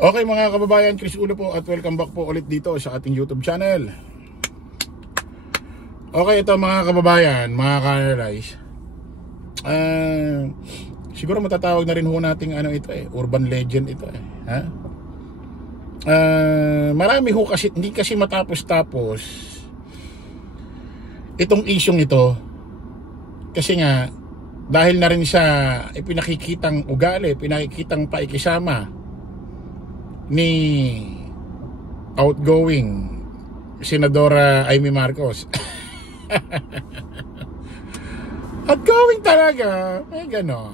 Okay mga kababayan, Chris Ulo po at welcome back po ulit dito sa ating YouTube channel. Okay, ito mga kababayan, mga ka-analyze, siguro matatawag na rin ho nating urban legend ito ha? Marami ho kasi, hindi kasi matapos-tapos itong isyong ito. Kasi nga, dahil na rin sa pinakikitang ugali, pinakikitang paikisama ni outgoing Senadora Amy Marcos. Outgoing talaga, may ganon.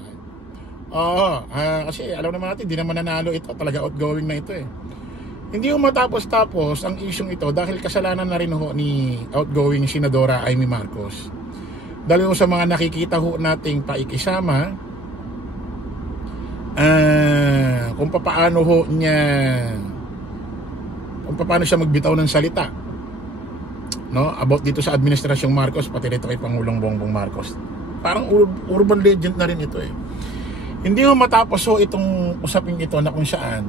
Kasi alam naman natin, di naman nanalo ito, talaga outgoing na ito Hindi mo matapos-tapos ang isyong ito dahil kasalanan na rin ho ni outgoing Senadora Amy Marcos. Dahil sa mga nakikita ho nating paikisama, kung paano siya magbitaw ng salita, no, about dito sa administrasyong Marcos, pati dito kay Pangulong Bongbong Marcos. Parang urban legend na rin ito Hindi mo matapos ho itong usaping ito na kung saan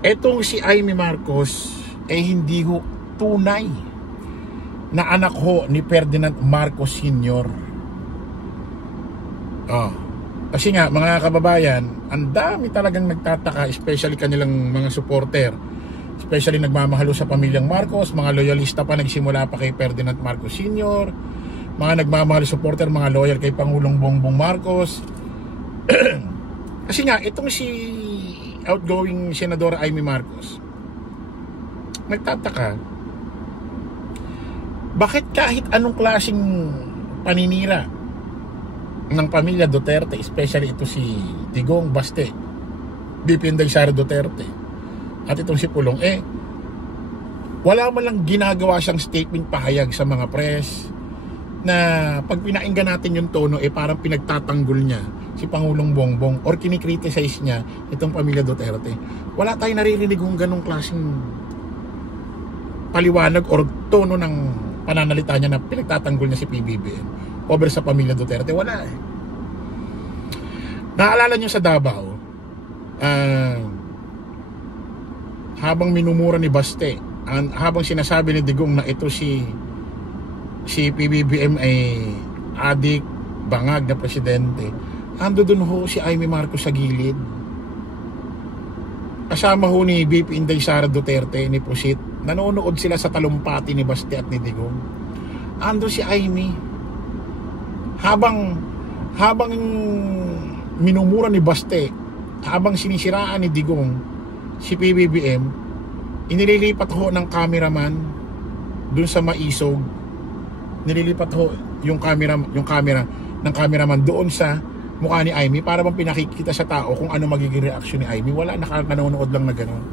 etong si Amy Marcos hindi ho tunay na anak ho ni Ferdinand Marcos Sr. Kasi nga mga kababayan, ang dami talagang nagtataka, especially kanilang mga supporter, especially nagmamahalo sa pamilyang Marcos, mga loyalista pa nagsimula pa kay Ferdinand Marcos Sr., mga nagmamahalo supporter, mga loyal kay Pangulong Bongbong Marcos. Kasi nga itong si outgoing Senadora Amy Marcos, nagtataka bakit kahit anong klaseng paninira ng pamilya Duterte, especially ito si Digong Baste, VP Inday Sara Duterte, at itong si Pulong, wala man lang ginagawa siyang statement, pahayag sa mga press, na pag pinainggan natin yung tono, parang pinagtatanggol niya si Pangulong Bongbong or kinikriticize niya itong pamilya Duterte. Wala tayong naririnig kung ganong klaseng paliwanag or tono ng pananalita niya na pinagtatanggol niya si PBBM over sa pamilya Duterte. Wala Naalala niyo sa Davao, habang minumura ni Baste, habang sinasabi ni Digong na ito si PBBM ay adik, bangag na presidente, ando dun ho si Amy Marcos sa gilid, kasama ho ni VP Inday Sara Duterte, ni Pusit. Nanonood sila sa talumpati ni Baste at ni Digong. Ando si Amy, habang minumura ni Baste, habang sinisiraan ni Digong si PBBM, inililipat ho ng cameraman dun sa Maisog, nililipat ho yung camera ng cameraman doon sa mukha ni Amy para bang pinakikita sa tao kung ano magiging reaction ni Amy. Wala, nakanonood lang na gano'n.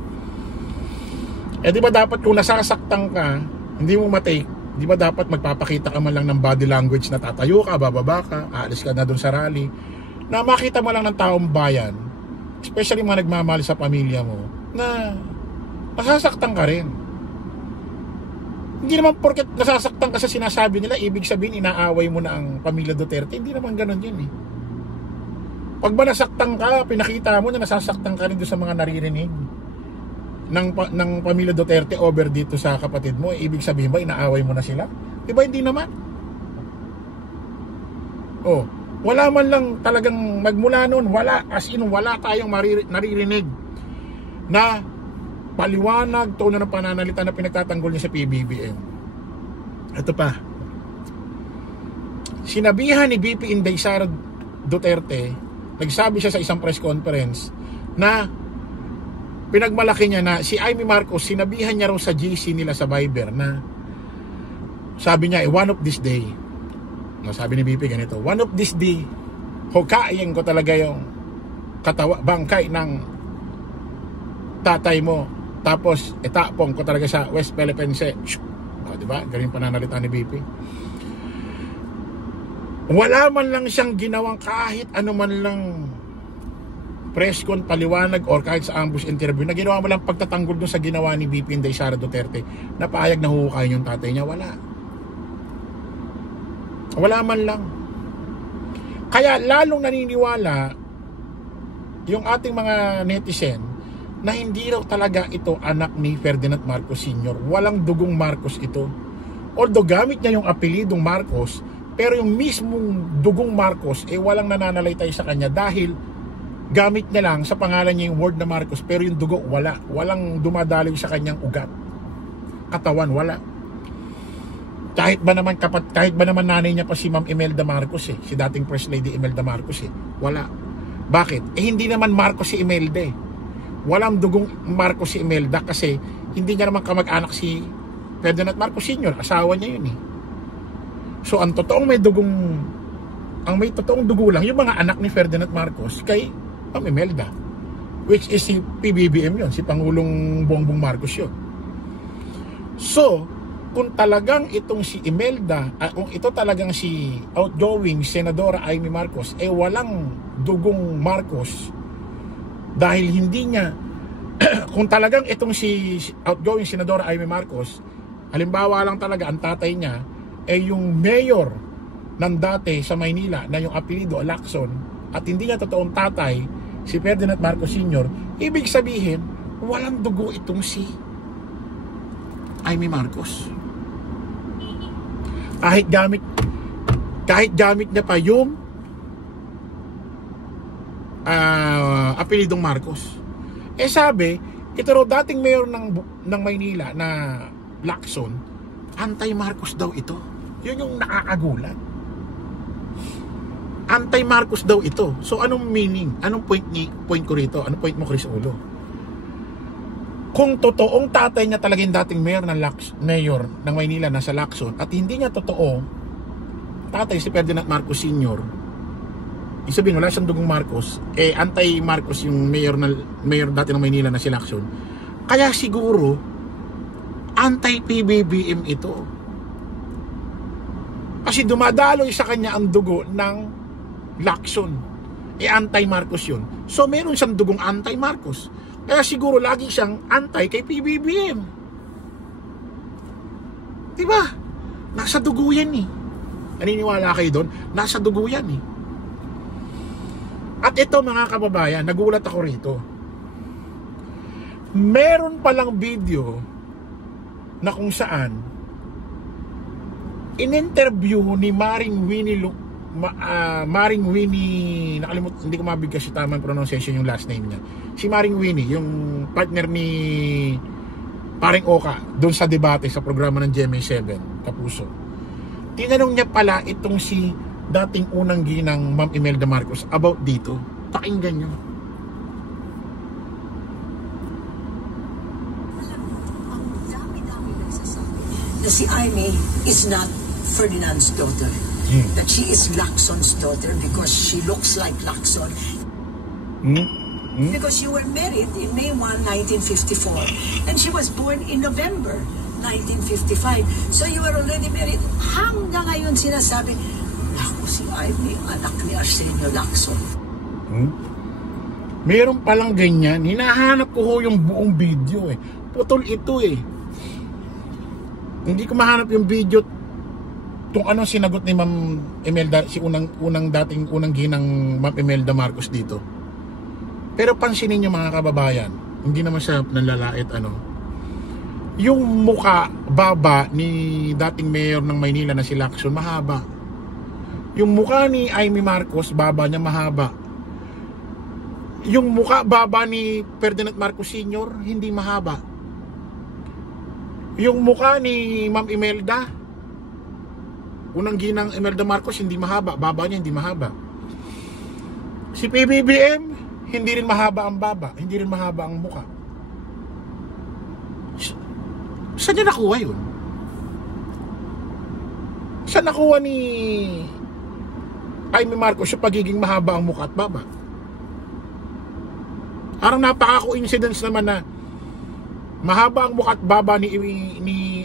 Di ba dapat kung nasasaktan ka, hindi mo matake, di ba dapat magpapakita ka man lang ng body language na tatayo ka, bababa ka, aalis ka na doon sa rally, na makita mo lang ng taong bayan, especially mga nagmamahal sa pamilya mo, na nasasaktan ka rin. Hindi naman porket nasasaktan ka sa sinasabi nila, ibig sabihin inaaway mo na ang pamilya Duterte. Hindi naman ganun yun Pag ba nasaktan ka, pinakita mo na nasasaktan ka rin doon sa mga naririnig ng pamilya Duterte over dito sa kapatid mo, ibig sabihin ba inaaway mo na sila? Diba hindi naman? Wala man lang talagang magmula noon, wala, as in wala tayong naririnig na paliwanag, tono ng pananalita na pinagtatanggol niya sa PBBM. Ito pa, sinabihan ni VP Inday Sara Duterte, nagsabi siya sa isang press conference na pinagmalaki niya na si Amy Marcos, sinabihan niya raw sa GC nila sa Viber na sabi niya, one of this day, sabi ni VP ganito, one of this day, hukayin ko talaga yung bangkay ng tatay mo, tapos itapong ko talaga sa West Philippine Sea. Diba? Galing pananalita ni VP. Wala man lang siyang ginawang kahit ano man lang press con, paliwanag, or kahit sa ambush interview na ginawa mo lang pagtatanggol dun sa ginawa ni VP Inday Sara Duterte na pahayag na huhukayin yung tatay niya. Wala man lang. Kaya lalong naniniwala yung ating mga netizen na hindi raw talaga ito anak ni Ferdinand Marcos Sr. Walang dugong Marcos ito. Although gamit niya yung apelidong Marcos, pero yung mismong dugong Marcos walang nananalaytay sa kanya dahil gamit niya lang sa pangalan niya yung word na Marcos, pero yung dugo wala. Walang dumadaloy sa kanyang ugat. Katawan wala. Kahit ba naman nanay niya pa si Ma'am Imelda Marcos si dating First Lady Imelda Marcos wala. Bakit? Hindi naman Marcos si Imelda Walang dugong Marcos si Imelda kasi hindi niya naman kamag-anak si Ferdinand Marcos Sr. Asawa niya yun So ang may totoong dugo lang yung mga anak ni Ferdinand Marcos kay Ma'am Imelda, which is si PBBM yun, si Pangulong Bongbong Marcos yun. So kung talagang itong si Imelda, kung ito talagang si outgoing Senadora Amy Marcos walang dugong Marcos dahil hindi niya kung talagang itong si outgoing Senadora Amy Marcos, halimbawa lang talaga ang tatay niya yung mayor ng dati sa Maynila na yung apelido Lacson at hindi niya totoong tatay si Ferdinand Marcos Sr., ibig sabihin walang dugo itong si Amy Marcos. Kahit gamit niya pa yung apelidong Marcos. Sabi, ito raw dating mayor ng Maynila na Lacson, anti-Marcos daw ito. Yun yung nakakagulat. Anti-Marcos daw ito. So anong meaning? Anong point ko rito? Anong point mo, Chris Ulo? Kung totoong tatay niya talaga yung dating mayor ng Maynila nasa Lacson at hindi niya totoo tatay si Ferdinand Marcos Sr., isabihin wala siyang dugong Marcos, anti-Marcos yung mayor dati ng Maynila na si Lacson, kaya siguro anti-PBBM ito kasi dumadaloy sa kanya ang dugo ng Lacson, anti-Marcos yun. So meron siyang dugong anti-Marcos, kaya siguro lagi siyang anti kay PBBM. Diba? Nasa dugo yan naniniwala kayo doon? Nasa dugo yan At ito mga kababayan, nagulat ako rito. Meron palang video na kung saan in-interview ni Maring Winnie, nakalimutan, hindi ko mabigkas yung tamang pronunciation yung last name niya. Si Maring Winnie, yung partner ni Paring Oka doon sa debate sa programa ng GMA7 Kapuso. Tinanong niya pala itong si dating unang ginang Ma'am Imelda Marcos about dito. Pakinggan nyo. Ang dami-dami nagsasabi na si Amy is not Ferdinand's daughter. That she is Lacson's daughter because she looks like Lacson. Because you were married in May 1, 1954 and she was born in November 1955. So you were already married. Hanggang ngayon sinasabi, naku, si Amy, anak ni Arsenio Lacson. Meron palang ganyan. Hinahanap ko yung buong video Putol ito Hindi ko mahanap yung video kung anong sinagot ni Ma'am Imelda, si unang ginang Ma'am Imelda Marcos dito. Pero pansinin niyo mga kababayan, hindi naman siya nanlalait yung muka baba ni dating mayor ng Maynila na si Lacson mahaba. Yung mukha ni Amy Marcos baba niya mahaba. Yung mukha baba ni Ferdinand Marcos Sr. hindi mahaba. Yung mukha ni Ma'am Imelda, unang ginang Imelda Marcos, hindi mahaba. Baba niya hindi mahaba. Si PBBM, hindi rin mahaba ang baba, hindi rin mahaba ang mukha. Saan niya nakuha yun? Saan nakuha ni Amy Marcos yung pagiging mahaba ang mukha at baba? Parang napaka-coincidence naman na mahaba ang mukha at baba ni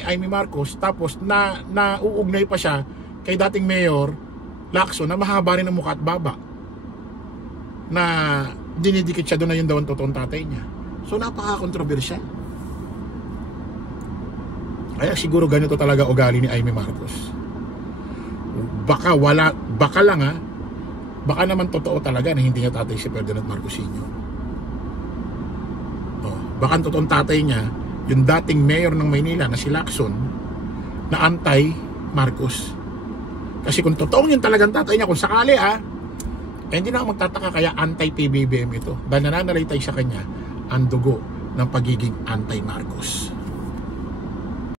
Amy Marcos, tapos nauugnay pa siya kay dating mayor Lacson na mahaba rin ang mukha at baba, na dinidikit siya doon na yun daw ang totoong tatay niya. So napaka-controversial. Kaya siguro ganito talaga ugali ni Amy Marcos. Baka lang Baka naman totoo talaga na hindi niya tatay si Ferdinand Marcos Sr. Baka totoong tatay niya yung dating mayor ng Maynila na si Lacson, na anti-Marcos. Kasi kung totoong yun talagang tatay niya, kung sakali hindi na ako magtataka kaya anti-PBBM ito. Dahil nananalaytay sa kanya ang dugo ng pagiging anti-Marcos.